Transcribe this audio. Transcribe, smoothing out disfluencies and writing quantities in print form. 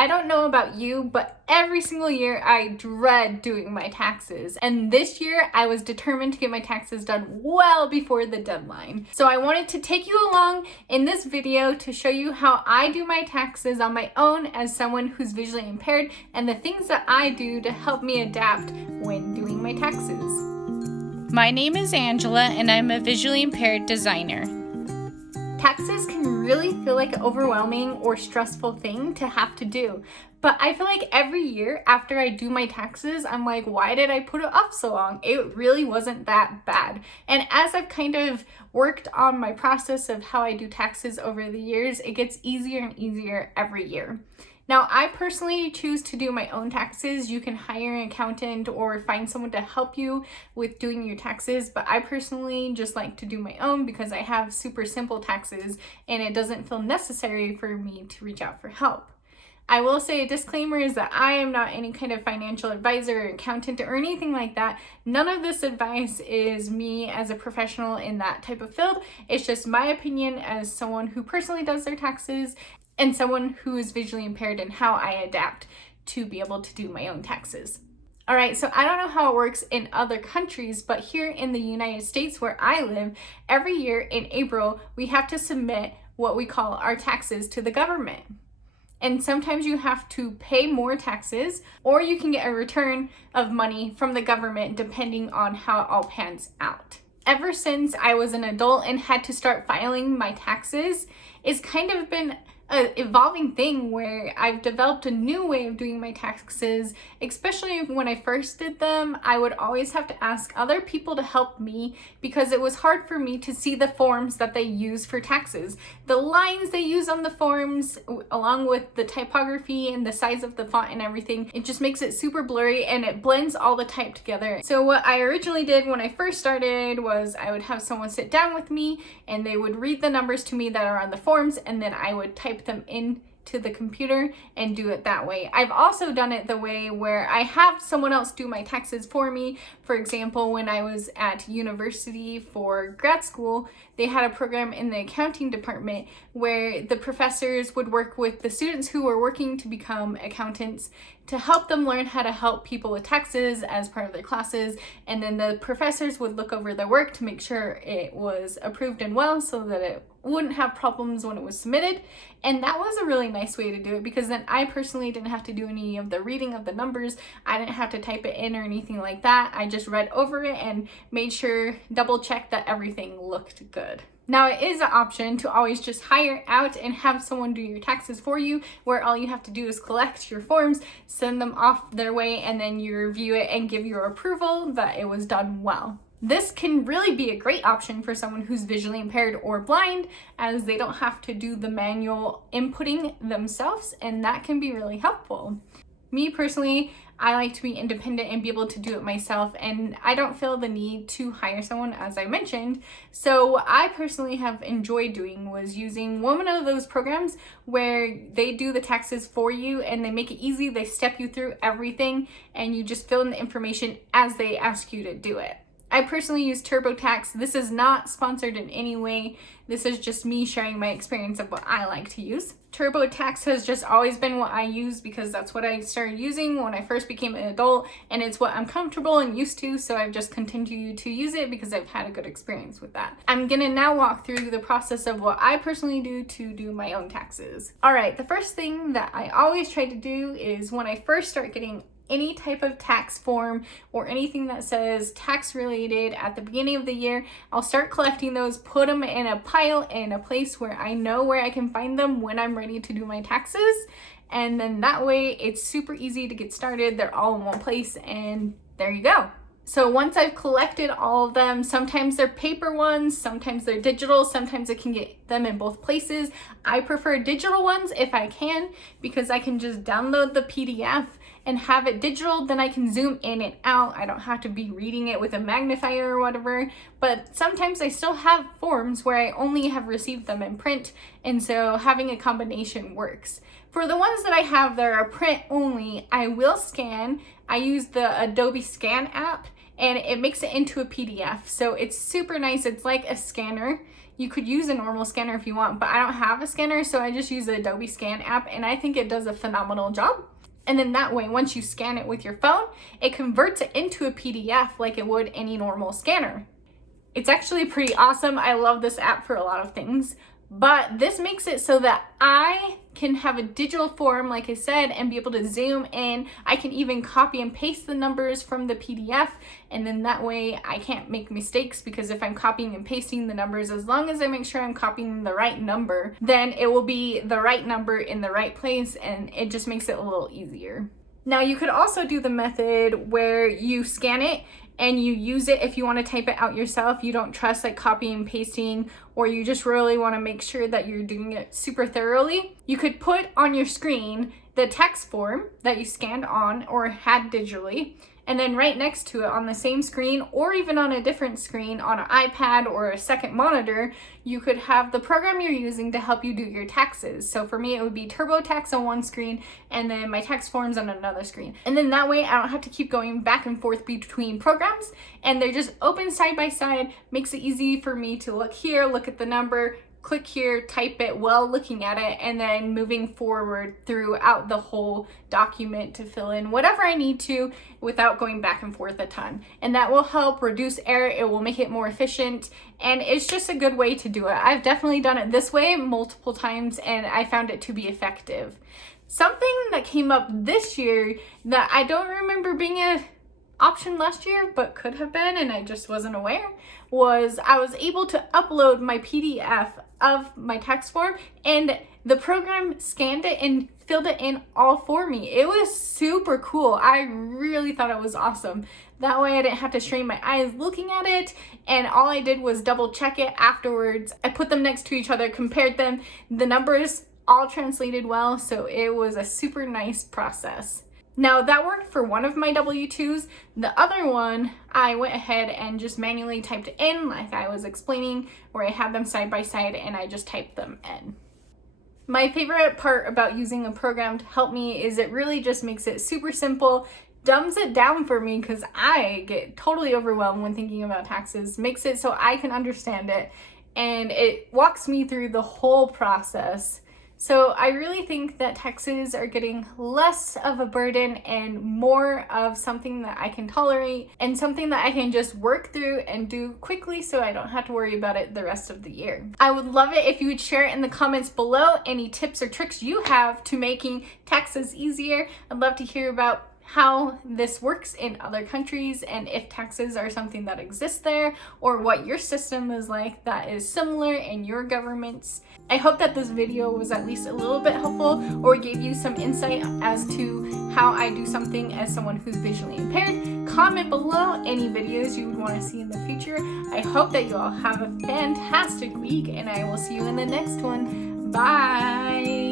I don't know about you, but every single year I dread doing my taxes. And this year I was determined to get my taxes done well before the deadline. So I wanted to take you along in this video to show you how I do my taxes on my own as someone who's visually impaired and the things that I do to help me adapt when doing my taxes. My name is Angela and I'm a visually impaired designer. Taxes can really feel like an overwhelming or stressful thing to have to do. But I feel like every year after I do my taxes, I'm like, why did I put it off so long? It really wasn't that bad. And as I've kind of worked on my process of how I do taxes over the years, it gets easier and easier every year. Now, I personally choose to do my own taxes. You can hire an accountant or find someone to help you with doing your taxes, but I personally just like to do my own because I have super simple taxes and it doesn't feel necessary for me to reach out for help. I will say a disclaimer is that I am not any kind of financial advisor or accountant or anything like that. None of this advice is me as a professional in that type of field. It's just my opinion as someone who personally does their taxes and someone who is visually impaired and how I adapt to be able to do my own taxes. All right, so I don't know how it works in other countries, but here in the United States where I live, every year in April, we have to submit what we call our taxes to the government. And sometimes you have to pay more taxes, or you can get a return of money from the government depending on how it all pans out. Ever since I was an adult and had to start filing my taxes, it's kind of been an evolving thing where I've developed a new way of doing my taxes. Especially when I first did them, I would always have to ask other people to help me because it was hard for me to see the forms that they use for taxes. The lines they use on the forms, along with the typography and the size of the font and everything, it just makes it super blurry and it blends all the type together. So what I originally did when I first started was I would have someone sit down with me and they would read the numbers to me that are on the forms, and then I would type them into the computer and do it that way. I've also done it the way where I have someone else do my taxes for me. For example, when I was at university for grad school, they had a program in the accounting department where the professors would work with the students who were working to become accountants to help them learn how to help people with taxes as part of their classes. And then the professors would look over their work to make sure it was approved and well so that it wouldn't have problems when it was submitted. And that was a really nice way to do it because then I personally didn't have to do any of the reading of the numbers. I didn't have to type it in or anything like that. I just read over it and made sure, double check that everything looked good. Now, it is an option to always just hire out and have someone do your taxes for you, where all you have to do is collect your forms, send them off their way, and then you review it and give your approval that it was done well. This can really be a great option for someone who's visually impaired or blind, as they don't have to do the manual inputting themselves, and that can be really helpful. Me personally, I like to be independent and be able to do it myself, and I don't feel the need to hire someone, as I mentioned. So what I personally have enjoyed doing was using one of those programs where they do the taxes for you and they make it easy. They step you through everything and you just fill in the information as they ask you to do it. I personally use TurboTax. This is not sponsored in any way. This is just me sharing my experience of what I like to use. TurboTax has just always been what I use because that's what I started using when I first became an adult, and it's what I'm comfortable and used to, so I've just continued to use it because I've had a good experience with that. I'm gonna now walk through the process of what I personally do to do my own taxes. All right, the first thing that I always try to do is when I first start getting any type of tax form or anything that says tax related at the beginning of the year, I'll start collecting those, put them in a pile in a place where I know where I can find them when I'm ready to do my taxes. And then that way it's super easy to get started. They're all in one place and there you go. So once I've collected all of them, sometimes they're paper ones, sometimes they're digital, sometimes I can get them in both places. I prefer digital ones if I can because I can just download the PDF and have it digital, then I can zoom in and out. I don't have to be reading it with a magnifier or whatever. But sometimes I still have forms where I only have received them in print, and so having a combination works. For the ones that I have that are print only, I will scan. I use the Adobe Scan app and it makes it into a PDF. So it's super nice. It's like a scanner. You could use a normal scanner if you want, but I don't have a scanner, so I just use the Adobe Scan app, and I think it does a phenomenal job. And then that way, once you scan it with your phone, it converts it into a PDF like it would any normal scanner. It's actually pretty awesome. I love this app for a lot of things, but this makes it so that I can have a digital form, like I said, and be able to zoom in. I can even copy and paste the numbers from the PDF, and then that way I can't make mistakes, because if I'm copying and pasting the numbers, as long as I make sure I'm copying the right number, then it will be the right number in the right place, and it just makes it a little easier. Now you could also do the method where you scan it and you use it if you want to type it out yourself. You don't trust like copying and pasting, or you just really want to make sure that you're doing it super thoroughly. You could put on your screen the text form that you scanned on or had digitally, and then right next to it on the same screen, or even on a different screen on an iPad or a second monitor, you could have the program you're using to help you do your taxes. So for me, it would be TurboTax on one screen and then my tax forms on another screen. And then that way I don't have to keep going back and forth between programs, and they're just open side by side. Makes it easy for me to look here, look at the number, click here, type it while looking at it, and then moving forward throughout the whole document to fill in whatever I need to without going back and forth a ton. And that will help reduce error. It will make it more efficient, and it's just a good way to do it. I've definitely done it this way multiple times, and I found it to be effective. Something that came up this year that I don't remember being an option last year, but could have been, and I just wasn't aware, was I was able to upload my PDF of my tax form, and the program scanned it and filled it in all for me. It was super cool. I really thought it was awesome. That way I didn't have to strain my eyes looking at it, and all I did was double check it afterwards. I put them next to each other, compared them, the numbers all translated well, so it was a super nice process. Now that worked for one of my W-2s. The other one, I went ahead and just manually typed it in like I was explaining, where I had them side by side and I just typed them in. My favorite part about using a program to help me is it really just makes it super simple, dumbs it down for me because I get totally overwhelmed when thinking about taxes, makes it so I can understand it, and it walks me through the whole process. So I really think that taxes are getting less of a burden and more of something that I can tolerate and something that I can just work through and do quickly, so I don't have to worry about it the rest of the year. I would love it if you would share in the comments below any tips or tricks you have to making taxes easier. I'd love to hear about how this works in other countries, and if taxes are something that exists there, or what your system is like that is similar in your governments. I hope that this video was at least a little bit helpful, or gave you some insight as to how I do something as someone who's visually impaired. Comment below any videos you would want to see in the future. I hope that you all have a fantastic week, and I will see you in the next one. Bye!